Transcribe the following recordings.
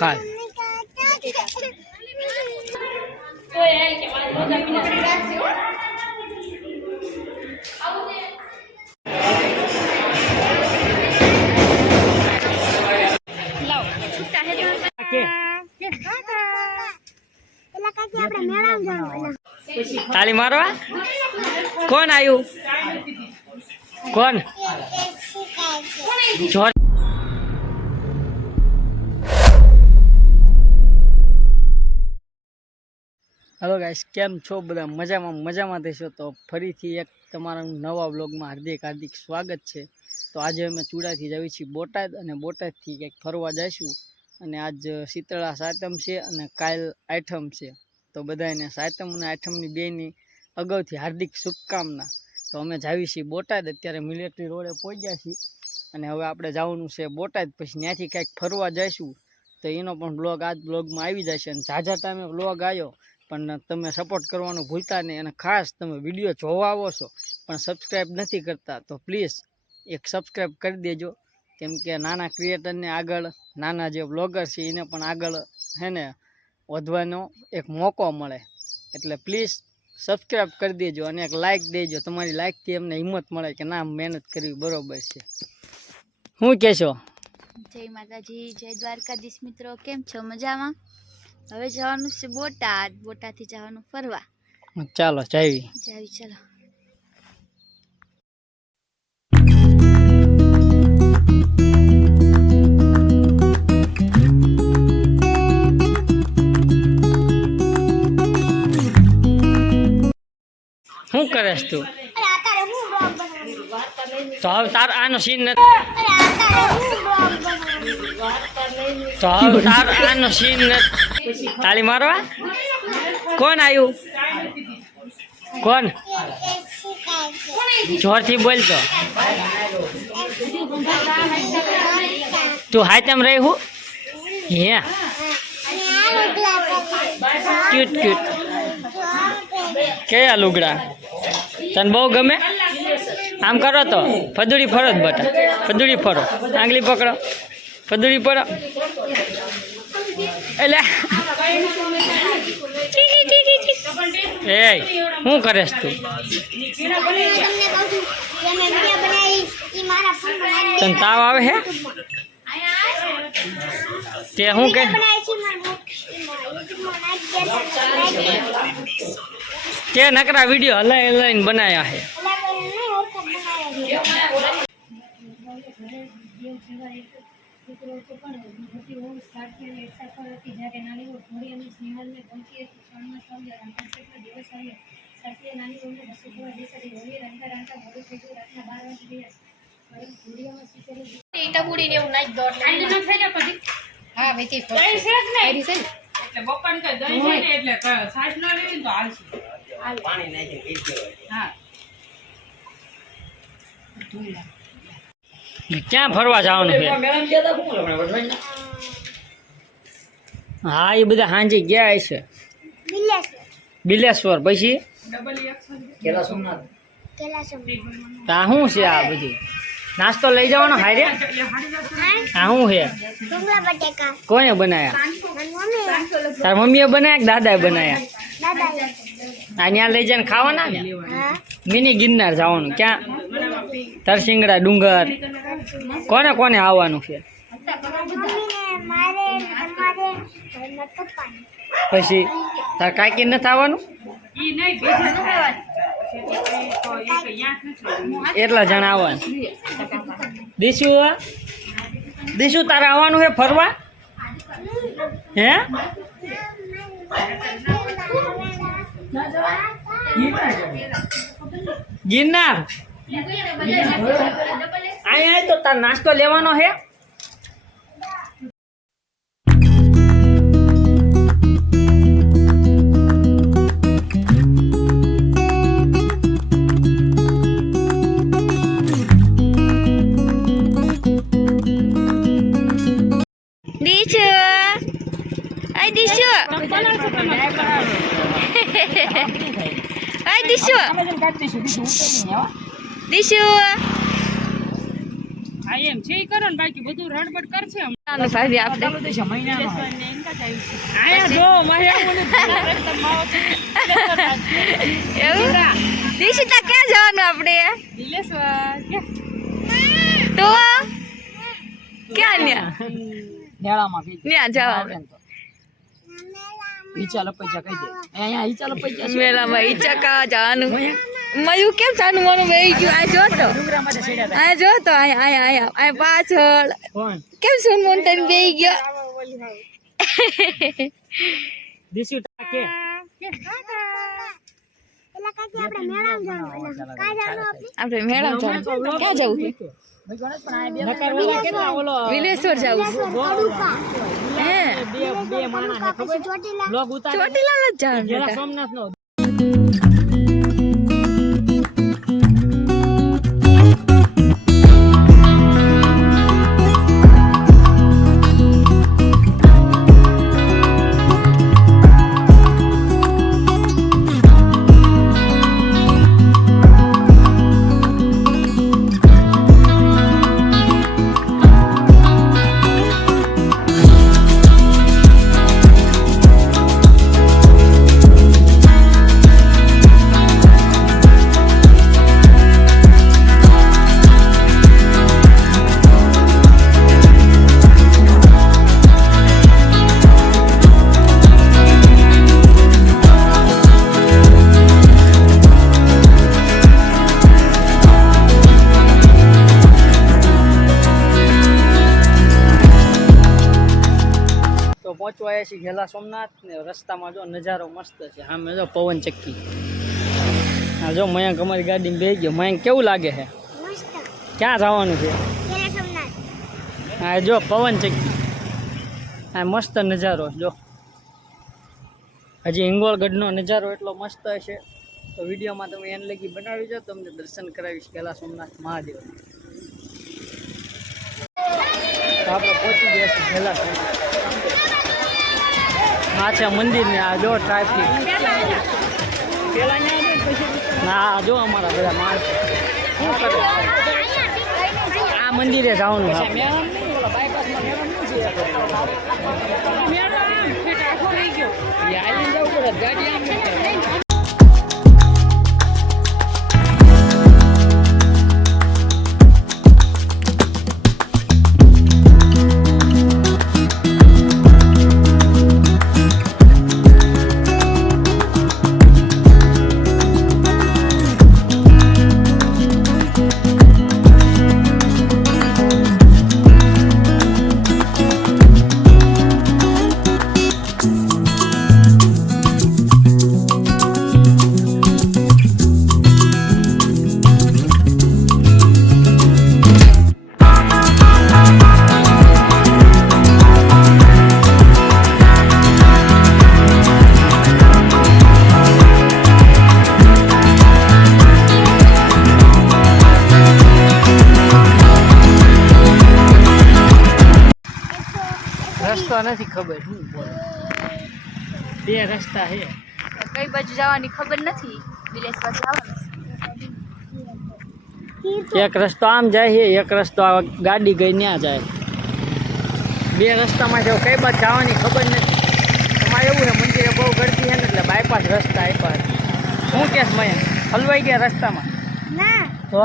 ખાસ. તાળી મારવા કોણ આવ્યું? કોણ? હેલો ગાઈસ, કેમ છો બધા? મજામાં થશો તો ફરીથી એક તમારા નવા બ્લોગમાં હાર્દિક સ્વાગત છે. તો આજે અમે ચૂડાથી જઈએ છીએ બોટાદ, અને બોટાદથી કંઈક ફરવા જઈશું. અને આજ શીતળા સાતમ છે અને કાલ આઠમ છે. તો બધાને સાતમ અને આઠમની બેની અગાઉથી હાર્દિક શુભકામના. તો અમે જાવી છીએ બોટાદ, અત્યારે મિલિટરી રોડે પહોંચ્યા છીએ અને હવે આપણે જવાનું છે બોટાદ. પછી ત્યાંથી કંઈક ફરવા જઈશું, તો એનો પણ બ્લોગ આજ બ્લોગમાં આવી જશે. અને ઝાઝા ટાઈમે બ્લોગ આવ્યો, પણ તમે સપોર્ટ કરવાનું ભૂલતા નહીં. અને ખાસ તમે વિડીયો જોવા આવો છો પણ સબસ્ક્રાઈબ નથી કરતા, તો પ્લીઝ એક સબસ્ક્રાઈબ કરી દેજો. કેમ કે નાના ક્રિએટરને આગળ, નાના જે બ્લોગર છે એને પણ આગળ હે ને વધવાનો એક મોકો મળે. એટલે પ્લીઝ સબસ્ક્રાઈબ કરી દેજો અને એક લાઇક દેજો. તમારી લાઇકથી અમને હિંમત મળે કે ના, મહેનત કરવી બરોબર છે. શું કહેશો? જય માતાજી, જય દ્વારકાધીશ. મિત્રો કેમ છો? મજામાં? હવે જવાનું છે બોટાદ, બોટાદથી જવાનું ફરવા. ચાલો જાવી. ચાલો. શું કરેશ તું? તો હવે તાર આનો સીન નથી. તો હવે તાર આનો સીન નથી. તાળી મારવા કોણ આવ્યું? કોણ? જોરથી બોલતો. તું હાથેમ રહી હું હે ક્યુટ ક્યુટ. કયા લુગડા તને બહુ ગમે? આમ કરો તો ફદુડી ફરો જ બટા, ફદુડી ફરો, આંગળી પકડો, ફદુડી પડો. એટલે એ શું કરેશ તું? તને તાવ આવે હે? તે શું કે તે નકરા વિડીયો હલાઈને બનાયા હે. ક્યાં ફરવા જવાનું છે? હા, એ બધા સાંજે ગયા છે બિલેશ્વર. પછી ત્યાં શું છે? આ બધી નાસ્તો લઈ જવાનો હારે. આ શું છે? કોને બનાયા? તાર મમ્મીએ બનાયા કે દાદાએ બનાયા? આ ત્યાં લઈ જઈને ખાવાના ને? મિની ગિરનાર જવાનું. ક્યાં? તરસિંગડા ડુંગર. કોને કોને આવવાનું છે? પછી તાર કાકી નથી આવવાનું? એટલા જણા આવવાનું. દીશુ તારે આવવાનું છે ફરવા? હે? ગિરનાર અહીંયા તો તાર નાસ્તો લેવાનો છે. એમ છે ઈ કરો ને બાકી બધું રડબડ કરશે આનો ભાઈ આપણે આયા જો માયા એવું દિશિતા ક્યાં જવાનું આપણે તો ક્યાં મેળામાં ત્યાં જવાનું ઈચા લપૈયા કહી દે અહીંયા ઈચા લપૈયા મેળામાં ઈચકા જવાનું મયું કેમ જાનું મનું બેહી ગયું આ જોતો ડુંગરા માટે છેડ્યા આ જોતો આ પાછળ કોણ કેમ સુન મોન તને બેહી ગયો દિશુ કે આપણે મેળા જવાનું ક્યાં જવું વિલેશ્વર જવું હે બે માણસ ખબર બ્લોગ ઉતાર ચોટીલા જ જવાનું સોમનાથ નો પહોંચવા આવ્યા છીએ ઘેલા સોમનાથ ને રસ્તામાં જો નજારો મસ્ત છે સામે જો પવન ચક્કી હા જો મયંક અમારી ગાડીમાં બેસી ગયો મયંક કેવું લાગે છે ક્યાં જવાનું છે હા જો પવન ચક્કી હા મસ્ત નજારો જો હજી હિંગોળગઢનો નજારો એટલો મસ્ત છે તો વિડીયોમાં તમે એને લગી બનાવી જાઓ તમને દર્શન કરાવીશ ઘેલા સોમનાથ મહાદેવ તો આપણે પહોંચી ગયા છીએ ઘેલા સોમનાથ આ છે મંદિર ને આ જો ટ્રાફિક ના જો અમારા બધા માણસો શું કરે આ મંદિરે જવાનું રસ્તો નથી ખબર શું બોલો બે રસ્તા છે કઈ બાજુ જવાની ખબર નથી વિલેશ્વર જવાનું એક રસ્તો આમ જાય છે એક રસ્તો આ ગાડી ગઈ ત્યાં જાય બે રસ્તામાં જો કઈ બાજુ જવાની ખબર નથી તમારે એવું છે મંદિરે બહુ ગળતી છે ને એટલે બાયપાસ રસ્તા આપ્યા શું કેસ મયંક હલવાઈ ગયા રસ્તામાં ના તો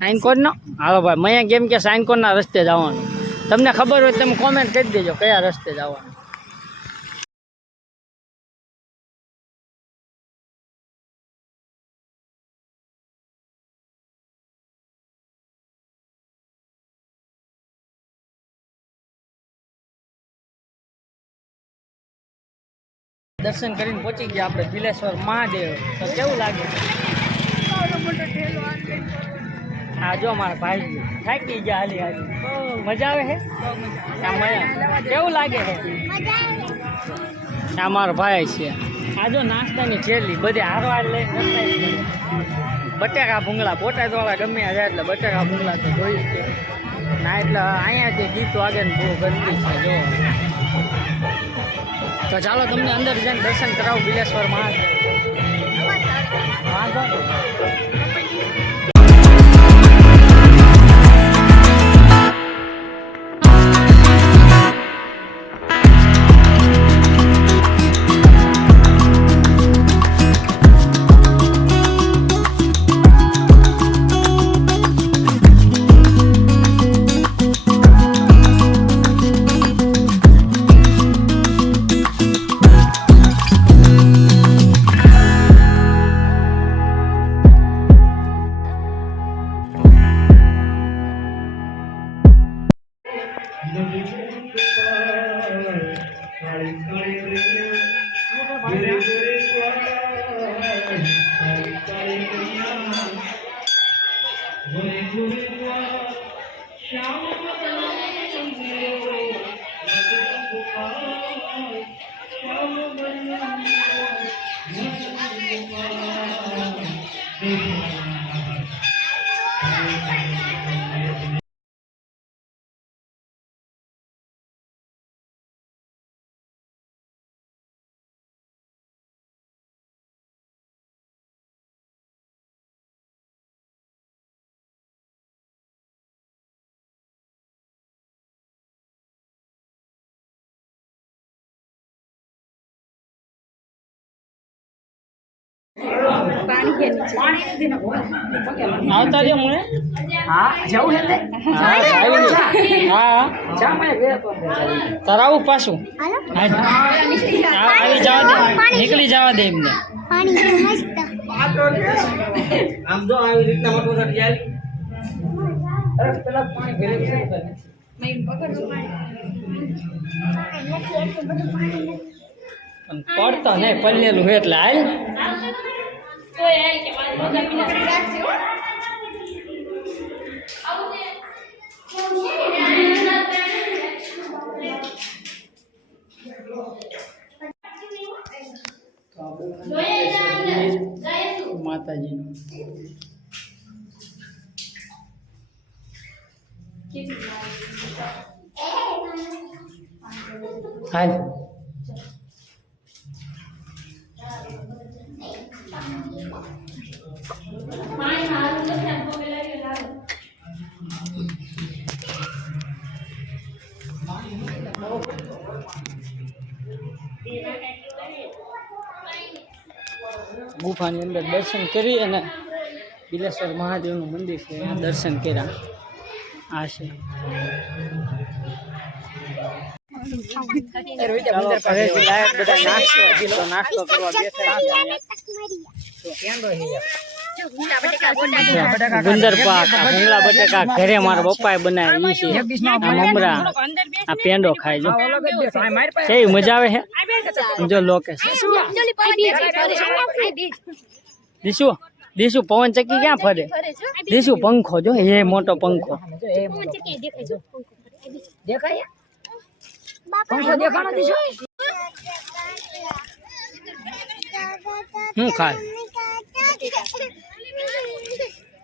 આઈનકોડનો હાલો ભાઈ મયંક એમ કે આઈનકોડના રસ્તે જવાનું તમને ખબર હોય તમે કોમેન્ટ કરી દેજો કયા રસ્તે જવાનું દર્શન કરીને પહોંચી ગયા આપણે બિલેશ્વર મહાદેવ તો કેવું લાગે હા જો મારા ભાઈ થાકી ગયા હાલી હાલી મજા આવે છે કેવું લાગે છે આ મારો ભાઈ છે આ જો નાસ્તાની થેલી બધી હારવાર લઈને બટાકા ભૂંગળા બોટાદવાળા ગમે જાય એટલે બટાકા ભૂંગળા તો જોઈ છે ના એટલે અહીંયાથી ગીત વાગે ને બહુ ગંદી છે જો તો ચાલો તમને અંદર જઈને દર્શન કરાવું બિલેશ્વર મહાદેવ વાંધો આવતા રહ્યો મને હા જવું હે હા તરાવું પાછું આવી જવા દે નીકળી જવા દે એમને આમ જો આવી રીતના મોટો સટ જાય અરે પેલા પાણી ભરે છે પડતો ને પલ્લેલું હોય એટલે હાલ માતાજી હાલ ગુફાની અંદર દર્શન કરી અને બિલેશ્વર મહાદેવનું મંદિર છે એના દર્શન કર્યા આ છે નાસ્તો કરવા ગુંદર પાક ભૂંગળા બટાકા ઘરે મારા પપ્પાએ બનાવી છે આ મમરા આ પેંડો ખાય જો કેવી મજા આવે છે જો લોકેશન દીશુ દીશુ પવન ચક્કી ક્યાં ફરે દીશુ પંખો જો એ મોટો પંખો દેખાય પંખો દેખાણો દીશુ હું ખાય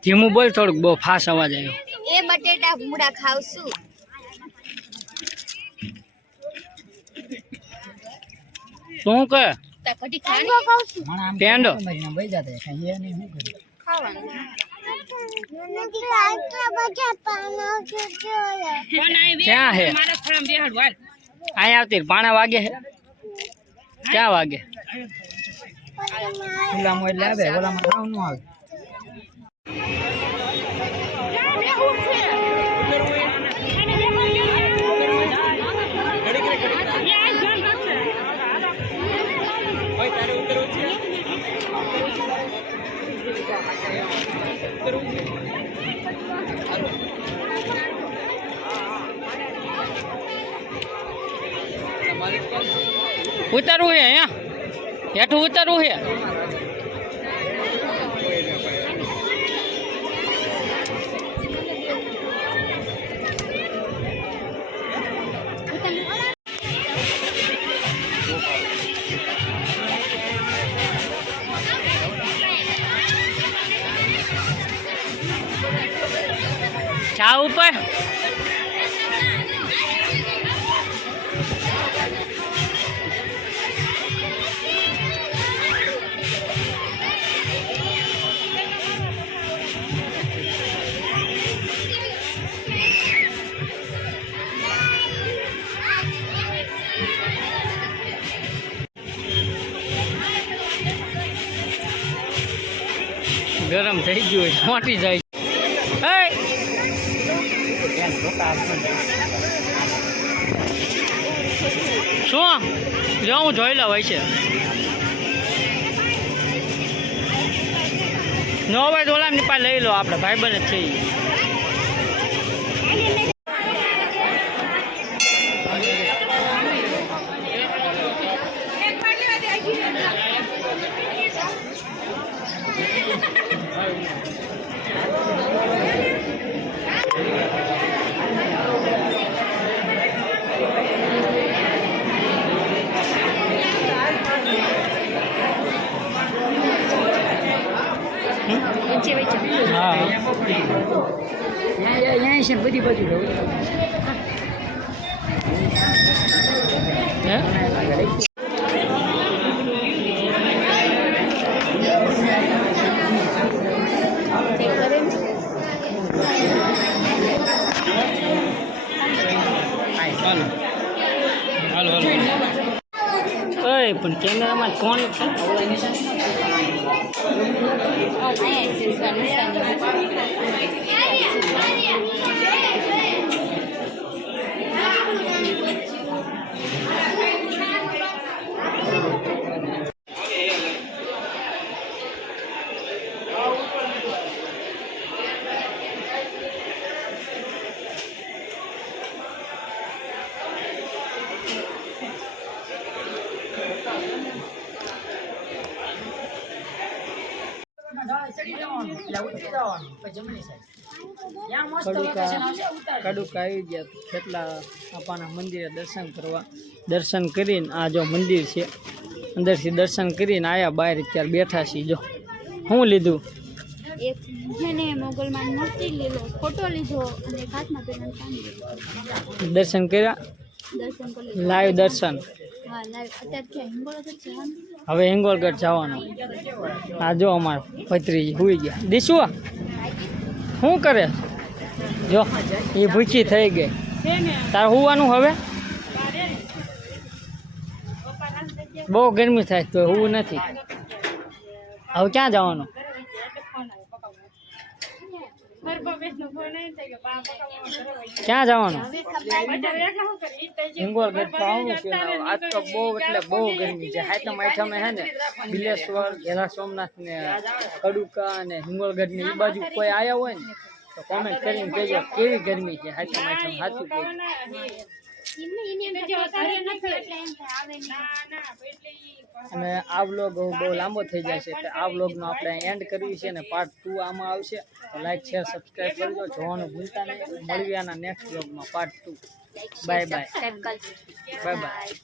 ધીમું બોલ થોડુંક બહુ ફાસ્ટ અવાજ આવ્યો એ બટેટા ભૂંગળા ખાવશું શું કે પેંડો ક્યાં હે અહીંયા આવતી પાણા વાગે હે ક્યાં વાગે ઉતરવું હે અહીંયા હેઠું ઉતરવું હે ચા ઉપર ગરમ થઈ ગયું છોટી જાય શું જો હું જોઈ લઉં હોય છે નો ભાઈ ઓલામની પાસે લઈ લો આપણે ભાઈ બને જ છે હા અહીંયા છે બધી બાજુ પણ કેમેરામાં ફોન કડુકા આવી ગયા કેટલા આપણા મંદિરે દર્શન કરવા દર્શન કરીને આ જો મંદિર છે અંદરથી દર્શન કરીને આયા બહાર અત્યારે બેઠા છીએ જો શું લીધું એક છે ને મોગલમાન મૂર્તિ લીધો ફોટો લીધો અને એક હાથમાં પેલા દર્શન કર્યા દર્શન કરી લાઈવ દર્શન હા લાઈવ અત્યારે ક્યાં હિંગોળગઢ જવાનું હવે હિંગોળગઢ જવાનું આ જો અમાર પત્રી હુઈ ગયા દીશુ શું કરે જો એ ભૂખી થઈ ગઈ તારે હુવાનું હવે બહુ ગરમી થાય તો હું નથી હવે ક્યાં જવાનું ક્યાં જવાનું હિંગોળગઢ તો આવું છે આજ તો બહુ એટલે બહુ ગરમી છે હાથમ આઠમે હે ને બિલેશ્વર ઘેલા સોમનાથ ને કડુકા અને હિંગોળગઢ ની એ બાજુ કોઈ આવ્યા હોય ને તો કોમેન્ટ કરીને કહેજો કેવી ગરમી છે હાથમ આઠમ સાચું કહે અને આ વ્લોગ બહુ લાંબો થઈ જશે એટલે આ વ્લોગનો આપણે એન્ડ કરવી છે ને પાર્ટ 2 આમાં આવશે તો લાઈક શેર સબસ્ક્રાઈબ કરજો જોવાનું ભૂલતા નહીં મળીએ આના નેક્સ્ટ વ્લોગમાં part 2 bye bye bye bye